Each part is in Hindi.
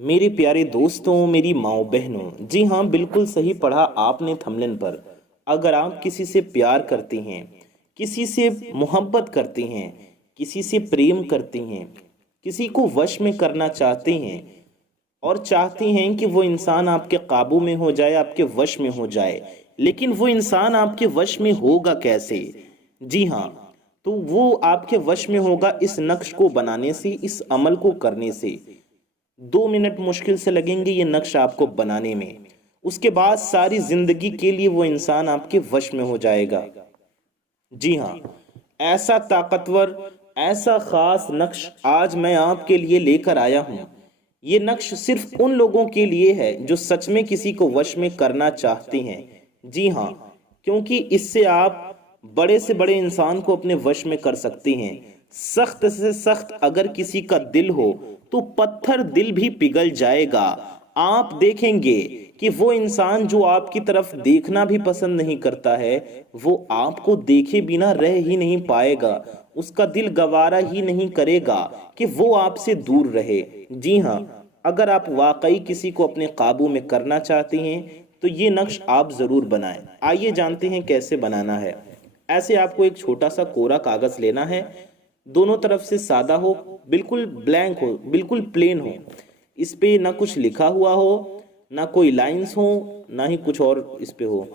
मेरे प्यारे दोस्तों, मेरी माओ बहनों, जी हाँ, बिल्कुल सही पढ़ा आपने थंबनेल पर। अगर आप किसी से प्यार करते हैं, किसी से मोहब्बत करते हैं, किसी से प्रेम करते हैं, किसी को वश में करना चाहते हैं और चाहते हैं कि वो इंसान आपके काबू में हो जाए, आपके वश में हो जाए, लेकिन वो इंसान आपके वश में होगा कैसे? जी हाँ, तो वो आपके वश में होगा इस नक्श को बनाने से, इस अमल को करने से। 2 मिनट मुश्किल से लगेंगे ये नक्श आपको बनाने में। उसके बाद सारी जिंदगी के लिए वो इंसान आपके वश में हो जाएगा। जी हाँ, ऐसा ताकतवर, ऐसा खास नक्श आज मैं आपके लिए लेकर आया हूं। ये नक्श सिर्फ उन लोगों के लिए है जो सच में किसी को वश में करना चाहते हैं। जी हाँ, क्योंकि इससे आप बड़े से बड़े इंसान को अपने वश में कर सकते हैं। सख्त से सख्त अगर किसी का दिल हो तो पत्थर दिल भी पिघल जाएगा। आप देखेंगे कि वो इंसान जो आपकी तरफ देखना भी पसंद नहीं करता है, वो आपको देखे बिना रह ही नहीं पाएगा। उसका दिल गवारा ही नहीं करेगा कि वो आपसे दूर रहे। जी हाँ, अगर आप वाकई किसी को अपने काबू में करना चाहते हैं तो ये नक्श आप जरूर बनाएं। आइए जानते हैं कैसे बनाना है। ऐसे आपको एक छोटा सा कोरा कागज लेना है, दोनों तरफ से सादा हो, बिल्कुल ब्लैंक हो, बिल्कुल प्लेन हो। इस पे ना कुछ लिखा हुआ हो, ना कोई लाइंस हो, ना ही कुछ और इस पे हो।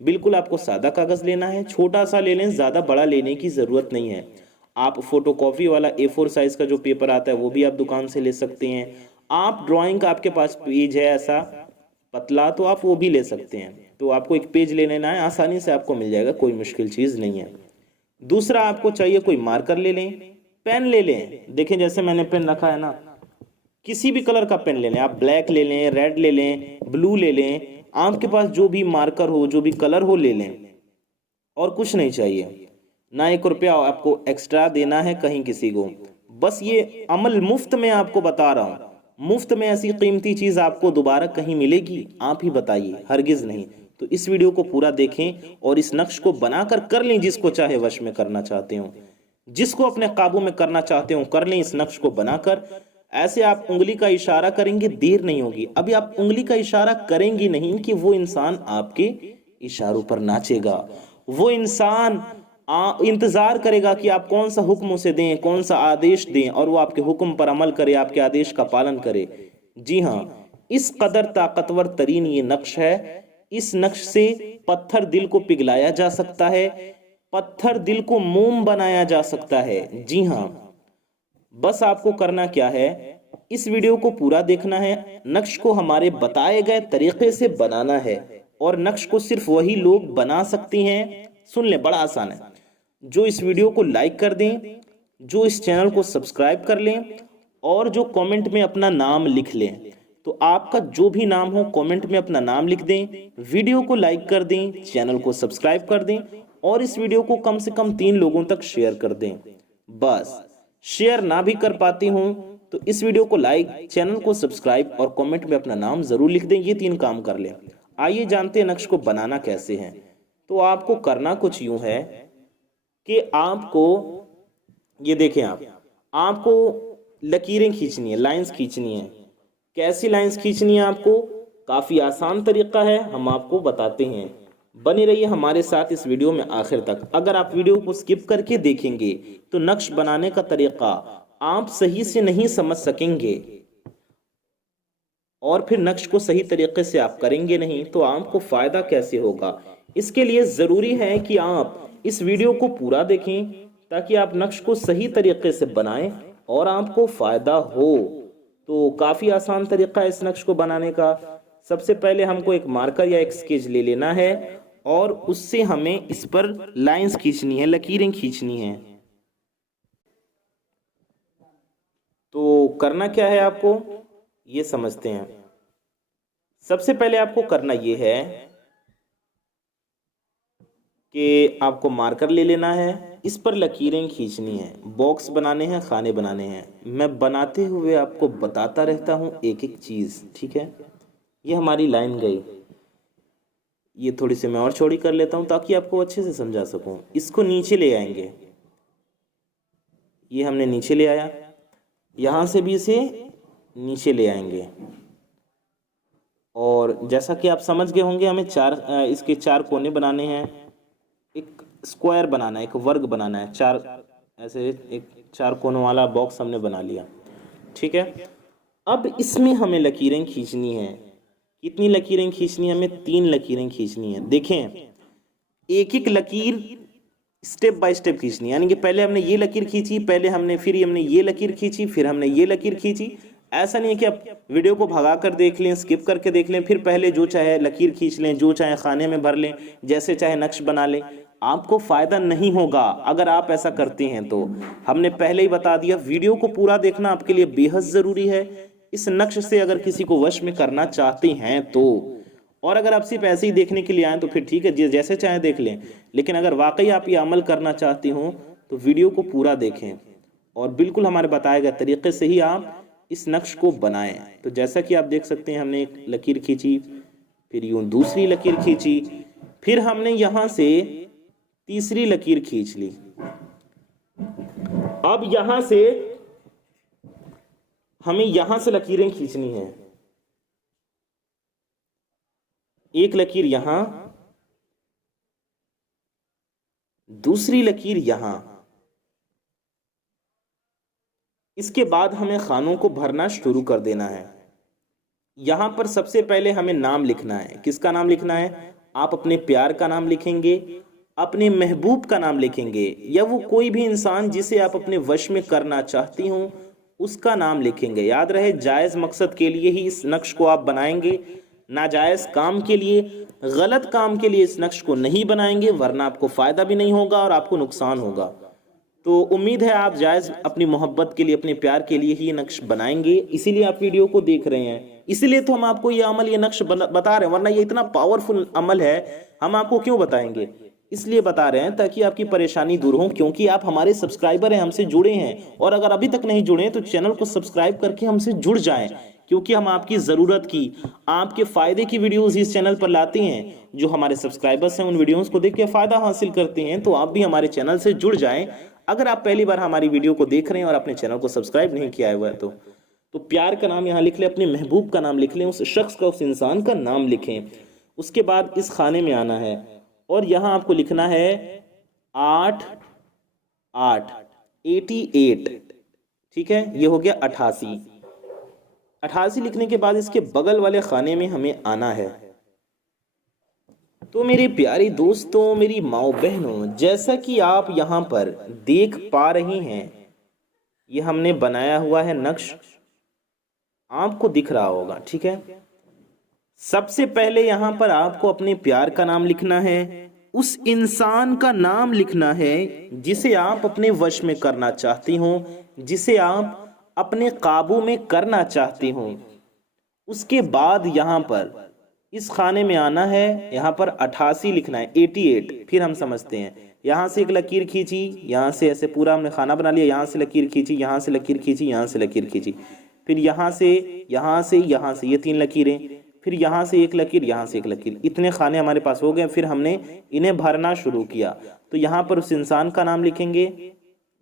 बिल्कुल आपको सादा कागज लेना है, छोटा सा ले लें, ज्यादा बड़ा लेने की जरूरत नहीं है। आप फोटोकॉपी वाला A4 साइज का जो पेपर आता है वो भी आप दुकान से ले सकते हैं। आप ड्राइंग का आपके पास पेज है ऐसा पतला, तो आप वो भी ले सकते हैं। तो आपको एक पेज ले लेना है, आसानी से आपको मिल जाएगा, कोई मुश्किल चीज नहीं है। दूसरा आपको चाहिए कोई मार्कर ले लें, पेन ले लें। देखें जैसे मैंने पेन रखा है ना, किसी भी कलर का पेन ले लें, आप ब्लैक ले लें, रेड ले लें, ब्लू ले लें, आपके पास जो भी मार्कर हो, जो भी कलर हो ले लें। और कुछ नहीं चाहिए, ना 1 रुपया आपको एक्स्ट्रा देना है कहीं किसी को। बस ये अमल मुफ्त में आपको बता रहा हूं। मुफ्त में ऐसी कीमती चीज आपको दोबारा कहीं मिलेगी? आप ही बताइए, हरगिज नहीं। तो इस वीडियो को पूरा देखें और इस नक्श को बनाकर कर लें, जिसको चाहे वश में करना चाहते हो, जिसको अपने काबू में करना चाहते हो कर लें इस नक्श को बनाकर। ऐसे आप उंगली का इशारा करेंगे, देर नहीं होगी। अभी आप उंगली का इशारा करेंगे नहीं कि वो इंसान आपके इशारों पर नाचेगा। वो इंसान इंतजार करेगा कि आप कौन सा हुक्म उसे दें, कौन सा आदेश दें, और वो आपके हुक्म पर अमल करे, आपके आदेश का पालन करे। जी हाँ, इस कदर ताकतवर तरीन ये नक्श है। इस नक्श से पत्थर दिल को पिघलाया जा सकता है, पत्थर दिल को मोम बनाया जा सकता है। जी हाँ, बस आपको करना क्या है, इस वीडियो को पूरा देखना है, नक्श को हमारे बताए गए तरीके से बनाना है। और नक्श को सिर्फ वही लोग बना सकते हैं। सुन ले, बड़ा आसान है। जो इस वीडियो को लाइक कर दें, जो इस चैनल को सब्सक्राइब कर लें और जो कमेंट में अपना नाम लिख लें। तो आपका जो भी नाम हो कमेंट में अपना नाम लिख दें, वीडियो को लाइक कर दें, चैनल को सब्सक्राइब कर दें और इस वीडियो को कम से कम 3 लोगों तक शेयर कर दें। बस शेयर ना भी कर पाती हूं तो इस वीडियो को लाइक, चैनल को सब्सक्राइब और कमेंट में अपना नाम जरूर लिख दें। ये 3 काम कर लें। आइए जानते हैं नक्श को बनाना कैसे है। तो आपको करना कुछ यूं है कि आपको ये देखें, आपको लकीरें खींचनी है, लाइंस खींचनी है। कैसी लाइंस खींचनी है आपको? काफी आसान तरीका है, हम आपको बताते हैं। बने रहिए हमारे साथ इस वीडियो में आखिर तक। अगर आप वीडियो को स्किप करके देखेंगे तो नक्श बनाने का तरीका आप सही से नहीं समझ सकेंगे और फिर नक्श को सही तरीके से आप करेंगे नहीं तो आपको फायदा कैसे होगा। इसके लिए जरूरी है कि आप इस वीडियो को पूरा देखें ताकि आप नक्श को सही तरीके से बनाएं और आपको फायदा हो। तो काफी आसान तरीका है इस नक्श को बनाने का। सबसे पहले हमको एक मार्कर या एक स्केच ले लेना है और उससे हमें इस पर लाइंस खींचनी है, लकीरें खींचनी है। तो करना क्या है आपको, ये समझते हैं। सबसे पहले आपको करना ये है कि आपको मार्कर ले लेना है, इस पर लकीरें खींचनी है, बॉक्स बनाने हैं, खाने बनाने हैं। मैं बनाते हुए आपको बताता रहता हूं एक एक चीज, ठीक है। ये हमारी लाइन गई, ये थोड़ी सी मैं और चौड़ी कर लेता हूं ताकि आपको अच्छे से समझा सकूं। इसको नीचे ले आएंगे, ये हमने नीचे ले आया, यहां से भी इसे नीचे ले आएंगे। और जैसा कि आप समझ गए होंगे, हमें इसके चार कोने बनाने हैं, एक स्क्वायर बनाना है, एक वर्ग बनाना है, चार ऐसे एक चार कोनों वाला बॉक्स हमने बना लिया। ठीक है, अब इसमें हमें लकीरें खींचनी है। कितनी लकीरें खींचनी है? हमें 3 लकीरें खींचनी है। देखें, एक एक लकीर स्टेप बाय स्टेप खींचनी है, यानी कि पहले हमने ये लकीर खींची, फिर हमने ये लकीर खींची, फिर हमने ये लकीर खींची। ऐसा नहीं है कि आप वीडियो को भगा कर देख लें, स्किप करके देख लें, फिर पहले जो चाहे लकीर खींच लें, जो चाहे खाने में भर लें, जैसे चाहे नक्श बना लें। आपको फायदा नहीं होगा अगर आप ऐसा करते हैं तो। हमने पहले ही बता दिया, वीडियो को पूरा देखना आपके लिए बेहद जरूरी है इस नक्श से अगर किसी को वश में करना चाहते हैं तो। और अगर आप सिर्फ ऐसे ही देखने के लिए आए तो फिर ठीक है, जैसे चाहे देख लें, लेकिन अगर वाकई आप ये अमल करना चाहते हो तो वीडियो को पूरा देखें और बिल्कुल हमारे बताए गए तरीके से ही आप इस नक्श को बनाएं। तो जैसा कि आप देख सकते हैं, हमने एक लकीर खींची, फिर यूं दूसरी लकीर खींची, फिर हमने यहां से तीसरी लकीर खींच ली। अब हमें यहां से लकीरें खींचनी है। एक लकीर यहां, दूसरी लकीर यहां। इसके बाद हमें खानों को भरना शुरू कर देना है। यहां पर सबसे पहले हमें नाम लिखना है। किसका नाम लिखना है? आप अपने प्यार का नाम लिखेंगे, अपने महबूब का नाम लिखेंगे, या वो कोई भी इंसान जिसे आप अपने वश में करना चाहती हो उसका नाम लिखेंगे। याद रहे, जायज मकसद के लिए ही इस नक्श को आप बनाएंगे, नाजायज काम के लिए, गलत काम के लिए इस नक्श को नहीं बनाएंगे, वरना आपको फायदा भी नहीं होगा और आपको नुकसान होगा। तो उम्मीद है आप जायज अपनी मोहब्बत के लिए, अपने प्यार के लिए ही ये नक्श बनाएंगे, इसीलिए आप वीडियो को देख रहे हैं। इसीलिए तो हम आपको ये अमल, ये नक्श बता रहे हैं, वरना ये इतना पावरफुल अमल है, हम आपको क्यों बताएंगे? इसलिए बता रहे हैं ताकि आपकी परेशानी दूर हो, क्योंकि आप हमारे सब्सक्राइबर हैं, हमसे जुड़े हैं। और अगर अभी तक नहीं जुड़े हैं तो चैनल को सब्सक्राइब करके हमसे जुड़ जाएं, क्योंकि हम आपकी ज़रूरत की, आपके फ़ायदे की वीडियोस इस चैनल पर लाते हैं। जो हमारे सब्सक्राइबर्स हैं उन वीडियोस को देख के फ़ायदा हासिल करते हैं, तो आप भी हमारे चैनल से जुड़ जाएं। अगर आप पहली बार हमारी वीडियो को देख रहे हैं और अपने चैनल को सब्सक्राइब नहीं किया हुआ है तो प्यार का नाम यहाँ लिख लें, अपने महबूब का नाम लिख लें, उस शख्स का, उस इंसान का नाम लिखें। उसके बाद इस खाने में आना है और यहाँ आपको लिखना है 8 8 88। ठीक है, ये हो गया 88। 88 लिखने के बाद इसके बगल वाले खाने में हमें आना है। तो मेरे प्यारे दोस्तों, मेरी माओ बहनों, जैसा कि आप यहाँ पर देख पा रहे हैं, ये हमने बनाया हुआ है नक्श, आपको दिख रहा होगा। ठीक है, सबसे पहले यहाँ पर आपको अपने प्यार का नाम लिखना है, उस इंसान का नाम लिखना है जिसे आप अपने वश में करना चाहती हो, जिसे आप अपने काबू में करना चाहती हो। उसके बाद यहाँ पर इस खाने में आना है, यहाँ पर 88 लिखना है, 88। फिर हम समझते हैं, यहाँ से एक लकीर खींची, यहाँ से ऐसे पूरा हमने खाना बना लिया, यहाँ से लकीर खींची, यहाँ से लकीर खींची, यहाँ से लकीर खींची, फिर यहाँ से, यहाँ से, यहाँ से, ये 3 लकीरें, फिर यहाँ से एक लकीर, यहाँ से एक लकीर। इतने खाने हमारे पास हो गए। फिर हमने इन्हें भरना शुरू किया। तो यहाँ पर उस इंसान का नाम लिखेंगे,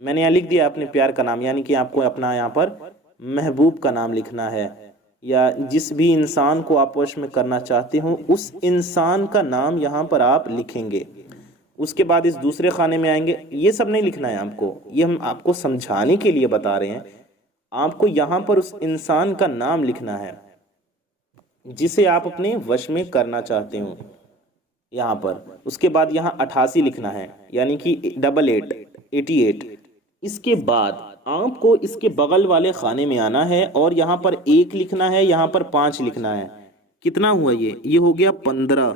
मैंने यहाँ लिख दिया अपने प्यार का नाम, यानी कि आपको अपना यहाँ पर महबूब का नाम लिखना है, या जिस भी इंसान को आप वश में करना चाहते हो उस इंसान का नाम यहाँ पर आप लिखेंगे। उसके बाद इस दूसरे खाने में आएंगे। ये सब नहीं लिखना है आपको, ये हम आपको समझाने के लिए बता रहे हैं। आपको यहाँ पर उस इंसान का नाम लिखना है जिसे आप अपने वश में करना चाहते हो, यहाँ पर। उसके बाद यहाँ 88 लिखना है, यानी कि 88। इसके बाद आपको इसके बगल वाले खाने में आना है और यहाँ पर 1 लिखना है, यहाँ पर 5 लिखना है। कितना हुआ ये हो गया 15।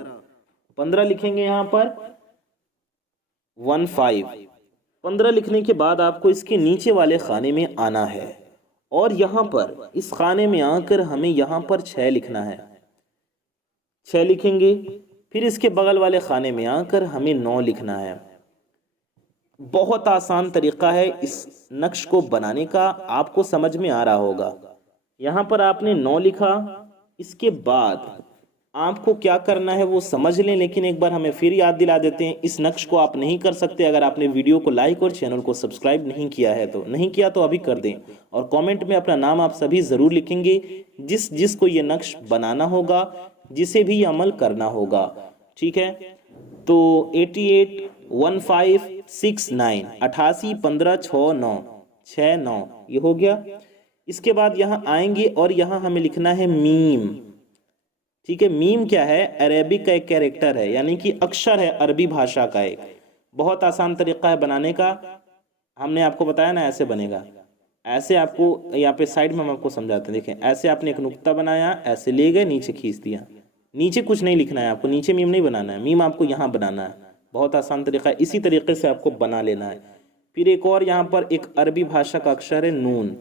15 लिखेंगे यहाँ पर 15। 15 लिखने के बाद आपको इसके नीचे वाले खाने में आना है और यहाँ पर इस खाने में आकर हमें यहाँ पर 6 लिखना है। 6 लिखेंगे, फिर इसके बगल वाले खाने में आकर हमें 9 लिखना है। बहुत आसान तरीका है इस नक्श को बनाने का, आपको समझ में आ रहा होगा। यहाँ पर आपने 9 लिखा, इसके बाद आपको क्या करना है वो समझ लें, लेकिन एक बार हमें फिर याद दिला देते हैं। इस नक्श को आप नहीं कर सकते अगर आपने वीडियो को लाइक और चैनल को सब्सक्राइब नहीं किया है। तो नहीं किया तो अभी कर दें, और कमेंट में अपना नाम आप सभी ज़रूर लिखेंगे जिस जिसको ये नक्श बनाना होगा, जिसे भी ये अमल करना होगा। ठीक है, तो 881569 881569 ये हो गया। इसके बाद यहाँ आएंगे और यहाँ हमें लिखना है मीम। ठीक है, मीम क्या है? अरेबिक का एक कैरेक्टर है, यानी कि अक्षर है अरबी भाषा का एक। बहुत आसान तरीका है बनाने का, हमने आपको बताया ना ऐसे बनेगा। ऐसे आपको यहाँ पे साइड में हम आपको समझाते हैं। देखें, ऐसे आपने एक नुक्ता बनाया, ऐसे ले गए, नीचे खींच दिया। नीचे कुछ नहीं लिखना है आपको, नीचे मीम नहीं बनाना है, मीम आपको यहाँ बनाना है। बहुत आसान तरीका है, इसी तरीके से आपको बना लेना है। फिर एक और यहाँ पर एक अरबी भाषा का अक्षर है नून।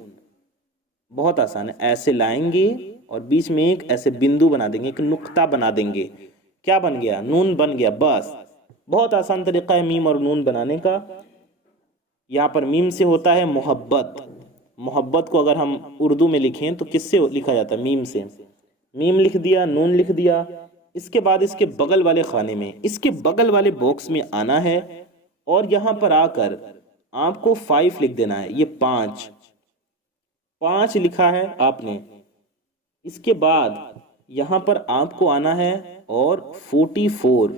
बहुत आसान है, ऐसे लाएंगे और बीच में एक ऐसे बिंदु बना देंगे, एक नुक्ता बना देंगे। क्या बन गया? नून बन गया। बस, बहुत आसान तरीका है मीम और नून बनाने का। यहाँ पर मीम से होता है मोहब्बत। मोहब्बत को अगर हम उर्दू में लिखें तो किससे लिखा जाता है? मीम से। मीम लिख दिया, नून लिख दिया। इसके बाद इसके बगल वाले खाने में, इसके बगल वाले बॉक्स में आना है और यहाँ पर आकर आपको 5 लिख देना है। ये 5 लिखा है आपने। इसके बाद यहाँ पर आपको आना है और 44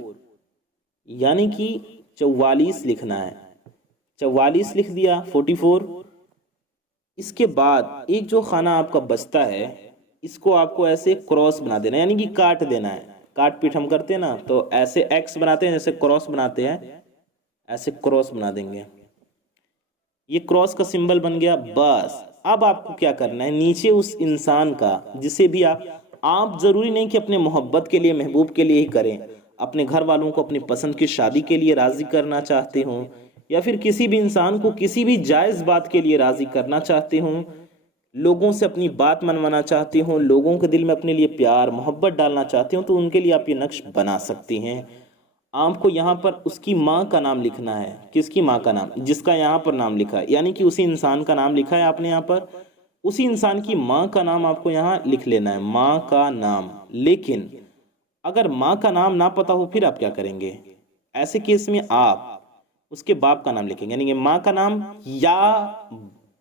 यानी कि 44 लिखना है। 44 लिख दिया, 44। इसके बाद एक जो खाना आपका बचता है, इसको आपको ऐसे क्रॉस बना देना है, यानी कि काट देना है। काट पीट हम करते हैं ना, तो ऐसे एक्स बनाते हैं, जैसे क्रॉस बनाते हैं, ऐसे क्रॉस बना देंगे। ये क्रॉस का सिंबल बन गया। बस, अब आपको क्या करना है, नीचे उस इंसान का जिसे भी आप जरूरी नहीं कि अपने मोहब्बत के लिए, महबूब के लिए ही करें। अपने घर वालों को अपनी पसंद की शादी के लिए राजी करना चाहते हो, या फिर किसी भी इंसान को किसी भी जायज़ बात के लिए राजी करना चाहते हो, लोगों से अपनी बात मनवाना चाहते हो, लोगों के दिल में अपने लिए प्यार मोहब्बत डालना चाहते हो, तो उनके लिए आप ये नक्श बना सकती हैं। आपको यहाँ पर उसकी माँ का नाम लिखना है। किसकी माँ का नाम? जिसका यहाँ पर नाम लिखा है, यानी कि उसी इंसान का नाम लिखा है आपने यहाँ पर, उसी इंसान की माँ का नाम आपको यहाँ लिख लेना है, माँ का नाम। लेकिन अगर माँ का नाम ना पता हो, फिर आप क्या करेंगे? ऐसे केस में आप उसके बाप का नाम लिखेंगे, यानी कि माँ का नाम या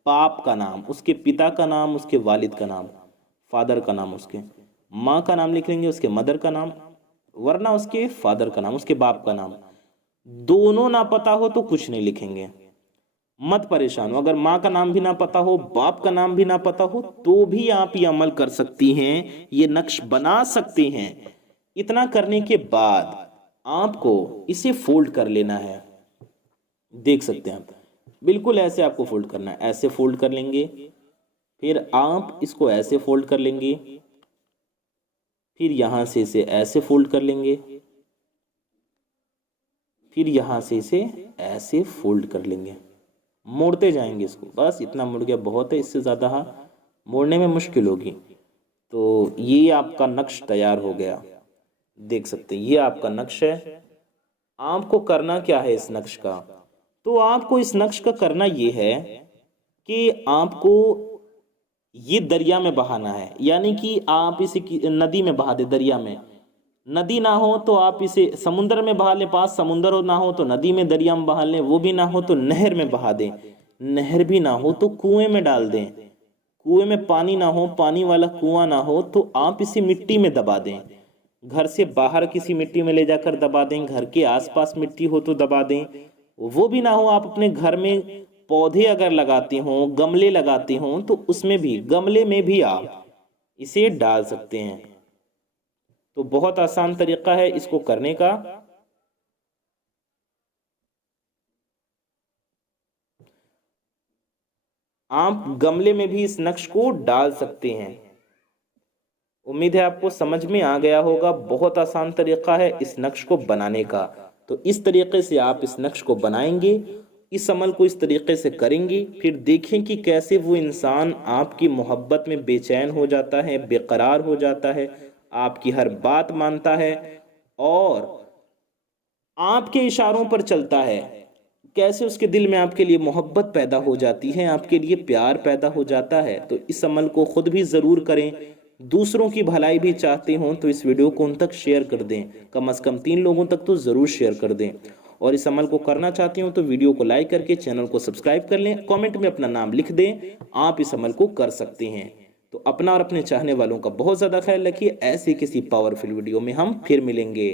बाप का नाम, उसके पिता का नाम, उसके वालिद का नाम, फादर का नाम। उसके माँ का नाम लिख लेंगे, उसके मदर का नाम, वरना उसके फादर का नाम, उसके बाप का नाम। दोनों ना पता हो तो कुछ नहीं लिखेंगे, मत परेशान हो। अगर माँ का नाम भी ना पता हो, बाप का नाम भी ना पता हो, तो भी आप ये अमल कर सकती हैं, ये नक्श बना सकती हैं। इतना करने के बाद आपको इसे फोल्ड कर लेना है। देख सकते हैं आप, बिल्कुल ऐसे आपको फोल्ड करना है। ऐसे फोल्ड कर लेंगे, फिर आप इसको ऐसे फोल्ड कर लेंगे, फिर यहां से इसे ऐसे फोल्ड कर लेंगे, फिर यहां से इसे ऐसे फोल्ड कर लेंगे। मोड़ते जाएंगे इसको, बस इतना मुड़ गया, बहुत है। इससे ज़्यादा मोड़ने में मुश्किल होगी। तो ये आपका नक्श तैयार हो गया। देख सकते हैं, ये आपका नक्श है। आपको करना क्या है इस नक्श का? तो आपको इस नक्श का करना ये है कि आपको ये दरिया में बहाना है, यानी कि आप इसे नदी में बहा दे। दरिया में, नदी ना हो तो आप इसे समुद्र में बहा लें, पास समुद्र हो ना हो तो नदी में, दरिया में बहा लें। वो भी ना हो तो नहर में बहा दें, नहर भी ना हो तो कुएं में डाल दें। कुएं में पानी ना हो, पानी वाला कुआं ना हो तो आप इसे मिट्टी में दबा दें। घर से बाहर किसी मिट्टी में ले जाकर दबा दें, घर के आसपास मिट्टी हो तो दबा दें। वो भी ना हो, आप अपने घर में पौधे अगर लगाते हो, गमले लगाते हो, तो उसमें भी, गमले में भी आप इसे डाल सकते हैं। तो बहुत आसान तरीका है इसको करने का। आप गमले में भी इस नक्श को डाल सकते हैं। उम्मीद है आपको समझ में आ गया होगा। बहुत आसान तरीका है इस नक्श को बनाने का। तो इस तरीके से आप इस नक्श को बनाएंगे, इस अमल को इस तरीके से करेंगे, फिर देखें कि कैसे वो इंसान आपकी मोहब्बत में बेचैन हो जाता है, बेकरार हो जाता है, आपकी हर बात मानता है और आपके इशारों पर चलता है। कैसे उसके दिल में आपके लिए मोहब्बत पैदा हो जाती है, आपके लिए प्यार पैदा हो जाता है। तो इस अमल को खुद भी ज़रूर करें, दूसरों की भलाई भी चाहते हो तो इस वीडियो को उन तक शेयर कर दें, कम से कम 3 लोगों तक तो ज़रूर शेयर कर दें। और इस अमल को करना चाहते हो तो वीडियो को लाइक करके चैनल को सब्सक्राइब कर लें, कमेंट में अपना नाम लिख दें। आप इस अमल को कर सकते हैं। तो अपना और अपने चाहने वालों का बहुत ज़्यादा ख्याल रखिए। ऐसे किसी पावरफुल वीडियो में हम फिर मिलेंगे।